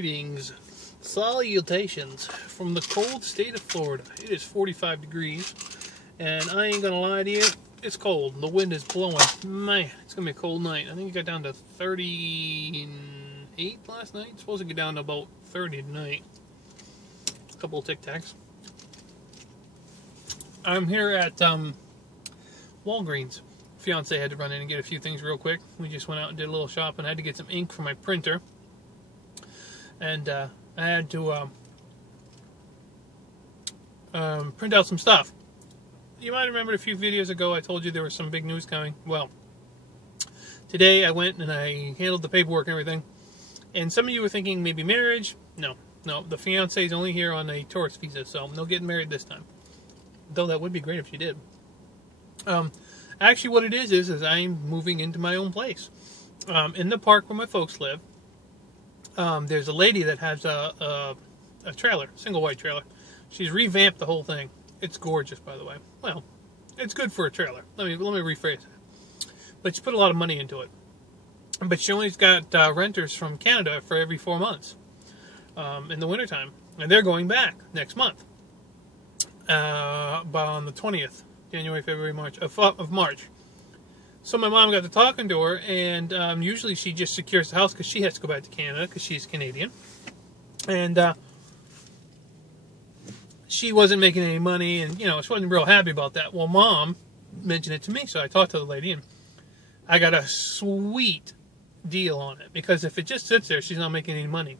Greetings, salutations from the cold state of Florida. It is 45 degrees, and I ain't gonna lie to you, it's cold. The wind is blowing. Man, it's gonna be a cold night. I think it got down to 38 last night. It's supposed to get down to about 30 tonight. A couple of Tic Tacs. I'm here at Walgreens. Fiance had to run in and get a few things real quick. We just went out and did a little shopping. I had to get some ink for my printer. And I had to print out some stuff. You might remember a few videos ago I told you there was some big news coming. Well, today I went and I handled the paperwork and everything. And some of you were thinking maybe marriage. No, the fiance is only here on a tourist visa, so no getting married this time. Though that would be great if she did. Actually, what it is I'm moving into my own place. In the park where my folks live. There's a lady that has a trailer, single wide trailer. She's revamped the whole thing. It's gorgeous, by the way. Well, it's good for a trailer. Let me rephrase that. But she put a lot of money into it. But she only's got renters from Canada for every 4 months in the wintertime. And they're going back next month. On the 20th, January, February, March, of March. So my mom got to talking to her, and usually she just secures the house because she has to go back to Canada because she's Canadian. And she wasn't making any money, and, she wasn't real happy about that. Well, Mom mentioned it to me, so I talked to the lady, and I got a sweet deal on it because if it just sits there, she's not making any money.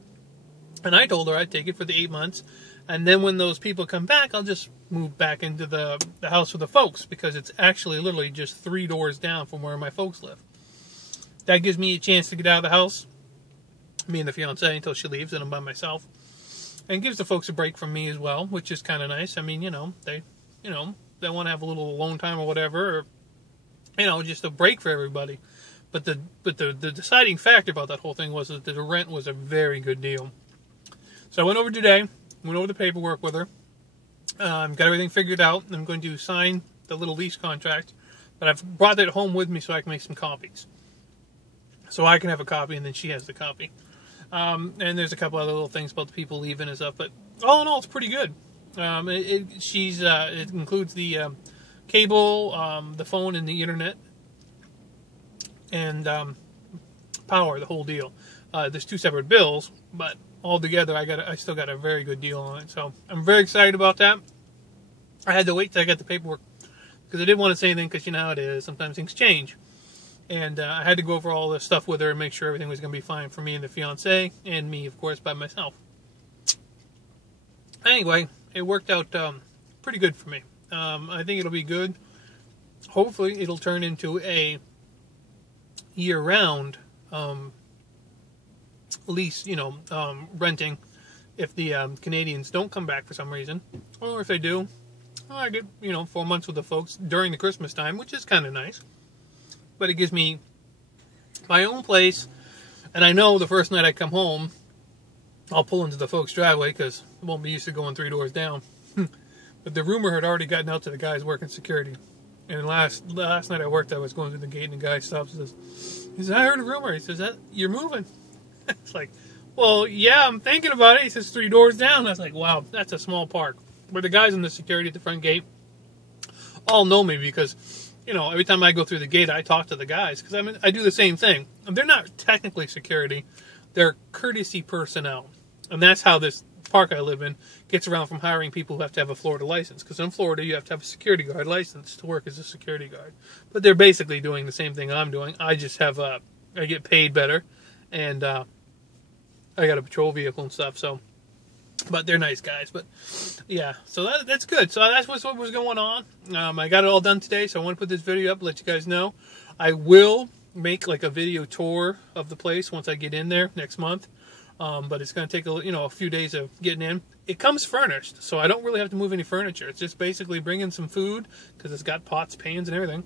And I told her I'd take it for the 8 months, and then when those people come back, I'll just move back into the house with the folks because it's actually literally just 3 doors down from where my folks live. That gives me a chance to get out of the house, me and the fiance, until she leaves and I'm by myself. And gives the folks a break from me as well, which is kind of nice. I mean, they want to have a little alone time or whatever, or, just a break for everybody. But the deciding factor about that whole thing was that the rent was a very good deal. So I went over today, went over the paperwork with her, got everything figured out. I'm going to sign the little lease contract, but I've brought it home with me so I can make some copies. So I can have a copy and then she has the copy. And there's a couple other little things about the people leaving and stuff, but all in all, it's pretty good. It includes the cable, the phone, and the internet, and power, the whole deal. There's 2 separate bills, but altogether, I still got a very good deal on it. So I'm very excited about that. I had to wait till I got the paperwork because I didn't want to say anything because you know how it is. Sometimes things change. And I had to go over all this stuff with her and make sure everything was going to be fine for me and the fiance and me, of course, by myself. Anyway, it worked out pretty good for me. I think it'll be good. Hopefully, it'll turn into a year-round lease, renting if the Canadians don't come back for some reason. Or if they do, I get, 4 months with the folks during the Christmas time, which is kind of nice. But it gives me my own place, and I know the first night I come home, I'll pull into the folks' driveway because I won't be used to going 3 doors down. But the rumor had already gotten out to the guys working security. And last night I worked, I was going through the gate, and the guy stops and says, I heard a rumor. He says, you're moving. It's like, well, yeah, I'm thinking about it. He says 3 doors down. I was like, wow, that's a small park. But the guys in the security at the front gate all know me because, every time I go through the gate, I talk to the guys because I do the same thing. They're not technically security. They're courtesy personnel. And that's how this park I live in gets around from hiring people who have to have a Florida license. Because in Florida, you have to have a security guard license to work as a security guard. But they're basically doing the same thing I'm doing. I just have I get paid better. And I got a patrol vehicle and stuff, but they're nice guys. But yeah, so that's good. So that's what was going on. I got it all done today, so I want to put this video up, let you guys know. I will make like a video tour of the place once I get in there next month. But it's going to take a few days of getting in. It comes furnished, so I don't really have to move any furniture. It's just basically bringing some food because it's got pots, pans, and everything.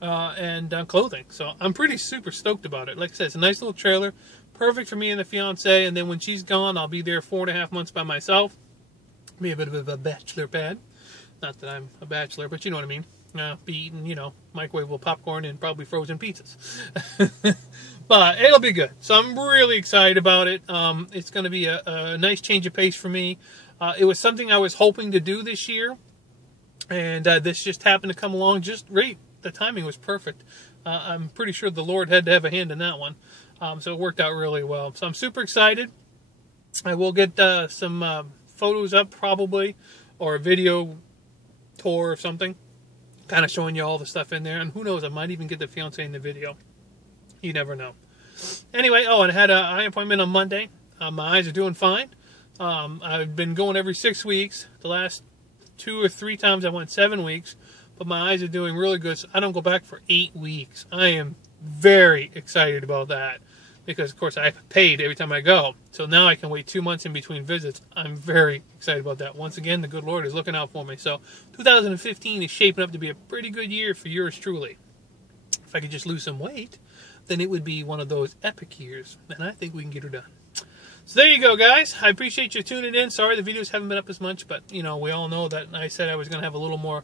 And clothing. So I'm pretty super stoked about it. Like I said, it's a nice little trailer. Perfect for me and the fiance. And then when she's gone, I'll be there 4.5 months by myself. Be a bit of a bachelor pad. Not that I'm a bachelor, but you know what I mean. be eating, microwavable popcorn and probably frozen pizzas. But it'll be good. So I'm really excited about it. It's going to be a nice change of pace for me. It was something I was hoping to do this year, and this just happened to come along just right. The timing was perfect. I'm pretty sure the Lord had to have a hand in that one. So it worked out really well. So I'm super excited. I will get some photos up probably, or a video tour or something, kind of showing you all the stuff in there. And who knows, I might even get the fiance in the video. You never know. Anyway, and I had an eye appointment on Monday. My eyes are doing fine. I've been going every 6 weeks. The last 2 or 3 times I went 7 weeks. But my eyes are doing really good, so I don't go back for 8 weeks. I am very excited about that. Because, of course, I paid every time I go. So now I can wait 2 months in between visits. I'm very excited about that. Once again, the good Lord is looking out for me. So 2015 is shaping up to be a pretty good year for yours truly. If I could just lose some weight, then it would be one of those epic years. And I think we can get her done. So there you go, guys. I appreciate you tuning in. Sorry the videos haven't been up as much, but, we all know that I said I was going to have a little more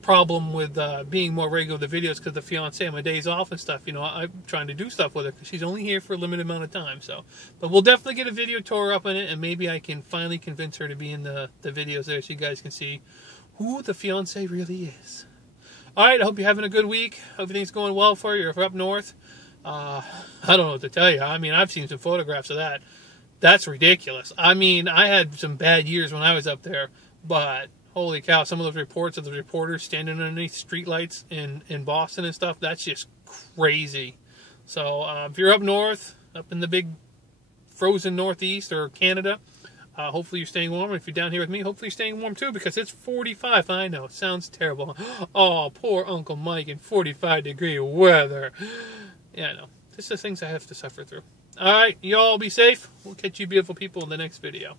problem with being more regular with the videos because the fiance on my days off and stuff. I'm trying to do stuff with her because she's only here for a limited amount of time. So, but we'll definitely get a video tour up on it, and maybe I can finally convince her to be in the videos there so you guys can see who the fiance really is. All right, I hope you're having a good week. Hope everything's going well for you. If you're up north, I don't know what to tell you. I mean, I've seen some photographs of that. That's ridiculous. I mean, I had some bad years when I was up there, but holy cow, some of those reports of the reporters standing underneath streetlights in Boston and stuff, that's just crazy. So if you're up north, up in the big frozen northeast or Canada, hopefully you're staying warm. If you're down here with me, hopefully you're staying warm too, because it's 45. I know, it sounds terrible. Oh, poor Uncle Mike in 45-degree weather. Yeah, I know. This is the things I have to suffer through. All right, you all be safe. We'll catch you beautiful people in the next video.